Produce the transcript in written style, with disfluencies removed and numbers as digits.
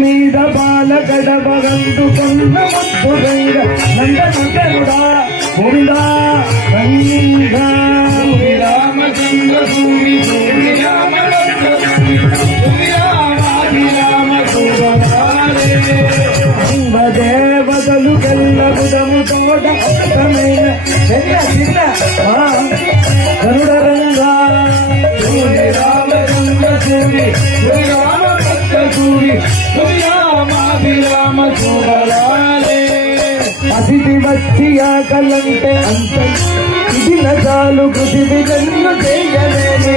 మీద బాల గడపగంటుకున్న ముద్దుగైన నందనుడా గోవిందా రంగా రామచంద్ర సూరి దేవతలు గెల్లబుదము తోట అర్థమైన చిన్న గరుడరంగా రామచంద్ర సూరి రామచంద్ర సూరి రామాభిరామ శుభలాలే అతిథి వచ్చి ఆకలంటే అంత ఇది నచాలు కృషి జన్మ చేయలేని